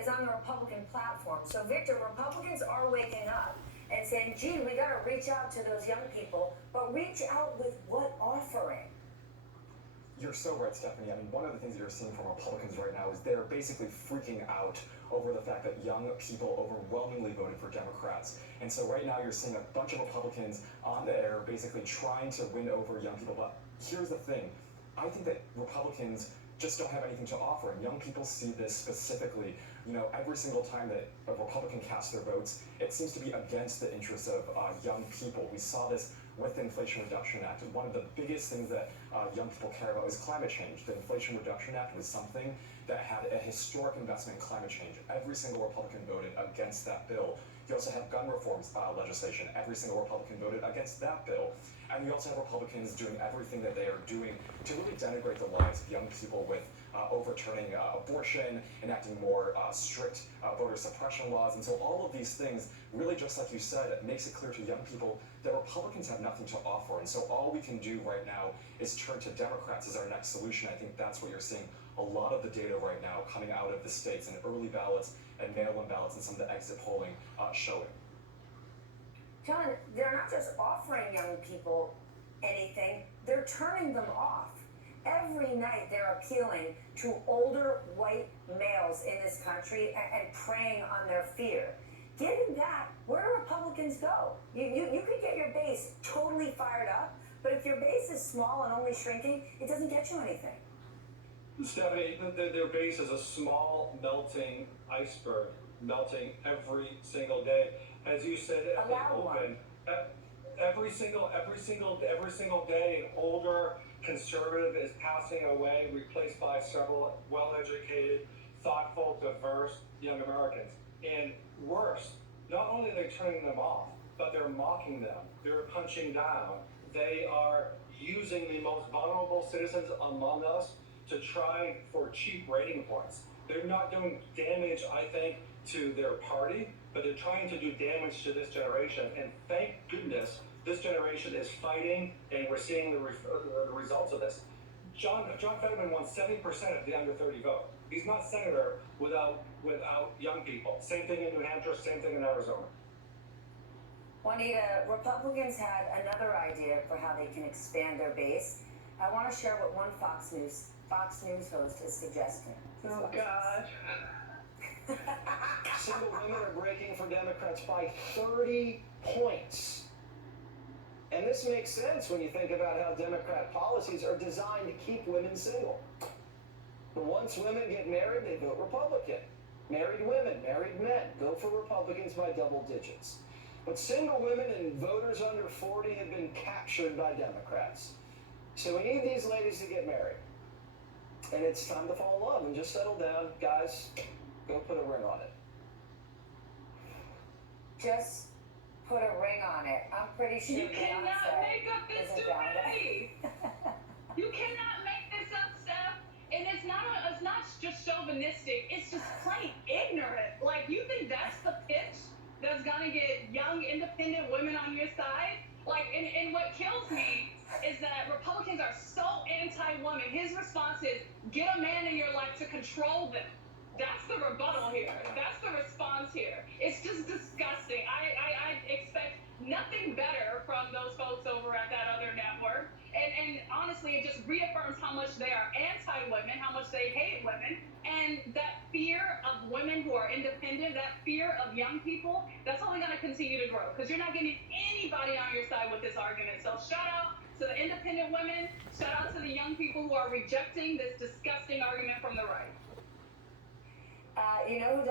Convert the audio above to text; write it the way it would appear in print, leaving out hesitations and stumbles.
is on the Republican platform. So, Victor, Republicans are waking up and saying, gee, we got to reach out to those young people, but reach out with what offering? You're so right, Stephanie. I mean, one of the things that you're seeing from Republicans right now is they're basically freaking out over the fact that young people overwhelmingly voted for Democrats. And so right now you're seeing a bunch of Republicans on the air basically trying to win over young people. But here's the thing. I think that Republicans just don't have anything to offer. And young people see this specifically. You know, every single time that a Republican casts their votes, it seems to be against the interests of young people. We saw this with the Inflation Reduction Act. One of the biggest things that young people care about is climate change. The Inflation Reduction Act was something that had a historic investment in climate change. Every single Republican voted against that bill. You also have gun reforms legislation. Every single Republican voted against that bill. And you also have Republicans doing everything that they are doing to really denigrate the lives of young people with overturning abortion, enacting more strict voter suppression laws. And so all of these things, really just like you said, it makes it clear to young people that Republicans have nothing to offer. And so all we can do right now is turn to Democrats as our next solution. I think that's what you're seeing a lot of the data right now coming out of the states and early ballots and mail-in ballots and some of the exit polling showing. John, they're not just offering young people anything, they're turning them off. Every night they're appealing to older white males in this country and preying on their fear. Given that, where do Republicans go? You could get your base totally fired up, but if your base is small and only shrinking, it doesn't get you anything. Stephanie, their base is a small melting iceberg, melting every single day. As you said at the open, every single day, older conservative is passing away, replaced by several well-educated, thoughtful, diverse young Americans. And worse, not only are they turning them off, but they're mocking them. They're punching down. They are using the most vulnerable citizens among us to try for cheap rating points. They're not doing damage, I think, to their party, but they're trying to do damage to this generation. And thank goodness this generation is fighting, and we're seeing the results of this. John Fetterman won 70% of the under 30 vote. He's not senator without young people. Same thing in New Hampshire, same thing in Arizona. Juanita, Republicans had another idea for how they can expand their base. I want to share what one Fox News host is suggesting. Oh, God. Single women are breaking for Democrats by 30 points. And this makes sense when you think about how Democrat policies are designed to keep women single. But once women get married, they vote Republican. Married women, married men go for Republicans by double digits. But single women and voters under 40 have been captured by Democrats. So we need these ladies to get married. And it's time to fall in love and just settle down. Guys, go put a ring on it. Just put a ring on it. I'm pretty sure You cannot make up this stupidity. You cannot make this up, Steph. And it's not just chauvinistic. It's just plain ignorant. Like, you think that's the pitch that's gonna get young, independent women on your side? Like, and what kills me is that Republicans are so anti-woman. His response is, get a man in your life to control them. That's the rebuttal here. That's the response here. It's just disgusting. I expect nothing better from those folks over at that other network. And honestly, it just reaffirms how much they are anti-women, how much they hate women, and that fear of women who are independent, that fear of young people, that's only going to continue to grow because you're not getting anybody on your side with this argument. So shout out to the independent women, shout out to the young people who are rejecting this disgusting argument from the right. You know who doesn't